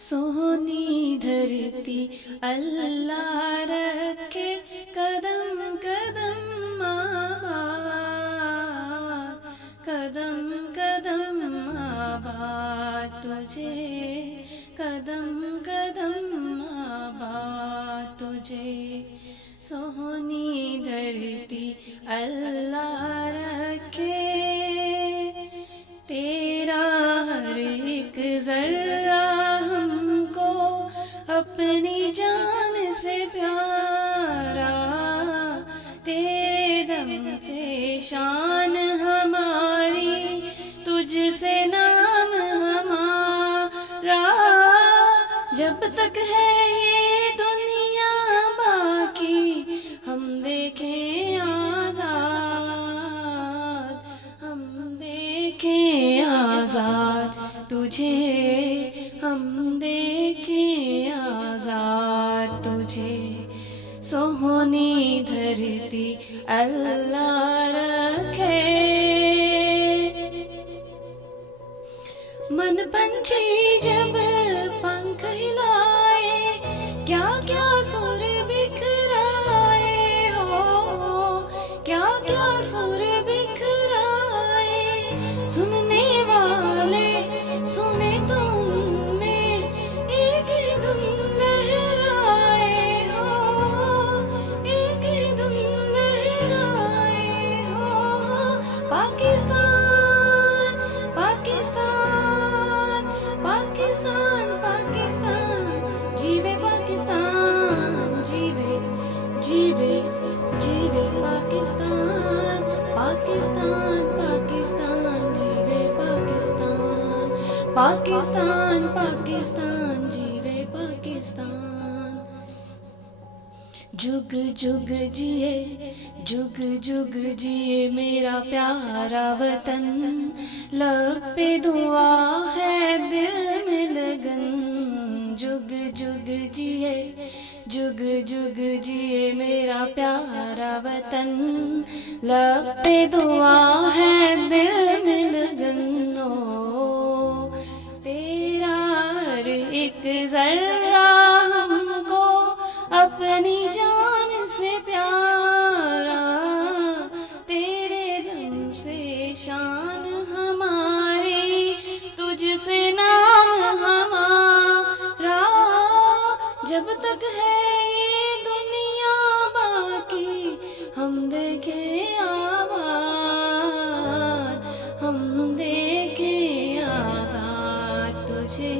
सोनी धरती अल्लाह रखे कदम कदम आबाद, कदम कदम आबाद तुझे, कदम कदम आबाद तुझे। सोनी धरती अल्लाह रखे तेरा हर एक जर्रा हमको अपनी जान से प्यारा, तेरे दम से शान हमारी, तुझसे नाम हमारा। जब तक है ये दुनिया बाकी हम देखें आजाद, हम देखें आजाद तुझे, हम देखें आजाद तुझे। सोहनी धरती अल्लाह रखे मन पंछी जब पंख हिलाए, क्या क्या सुर बिखराए हो, क्या क्या सुर बिखराए। सुनने वाले सुने तो उनमें एक ही धुन लहराए हो, एक ही धुन लहराए हो। पाकिस्तान पाकिस्तान पाकिस्तान पाकिस्तान, जीवे पाकिस्तान, जीवे जीवे जीवे पाकिस्तान, पाकिस्तान पाकिस्तान, जीवे पाकिस्तान, पाकिस्तान पाकिस्तान, जीवे पाकिस्तान। जुग जुग जिए, जुग जुग जिए मेरा प्यारा वतन, लब पे दुआ है दिल में लगन। जुग जुग जिए, जुग जुग जिए मेरा प्यारा वतन, लब पे दुआ है दिल में लगन। ओ तेरा हर एक जर्रा हमको अपनी जान से प्यारा, तेरे दम से शान हमारी, तुझसे नाम हमारा। जब तक है ये दुनिया बाकी हम देखें आबाद, हम देखें आजाद तुझे,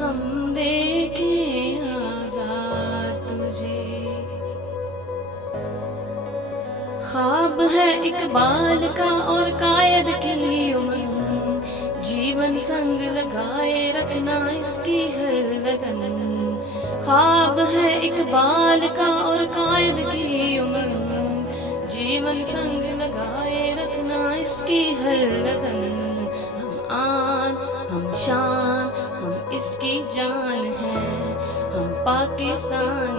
हम देखें आजाद तुझे। ख्वाब है इकबाल का और कायद की उमंग, जीवन संग लगाए रखना इसकी हर लगन। ख्वाब है इकबाल का और कायद की उमंग, जीवन संग लगाए रखना इसकी हर लगन। हम आन हम शान हम इसकी जान है, हम पाकिस्तान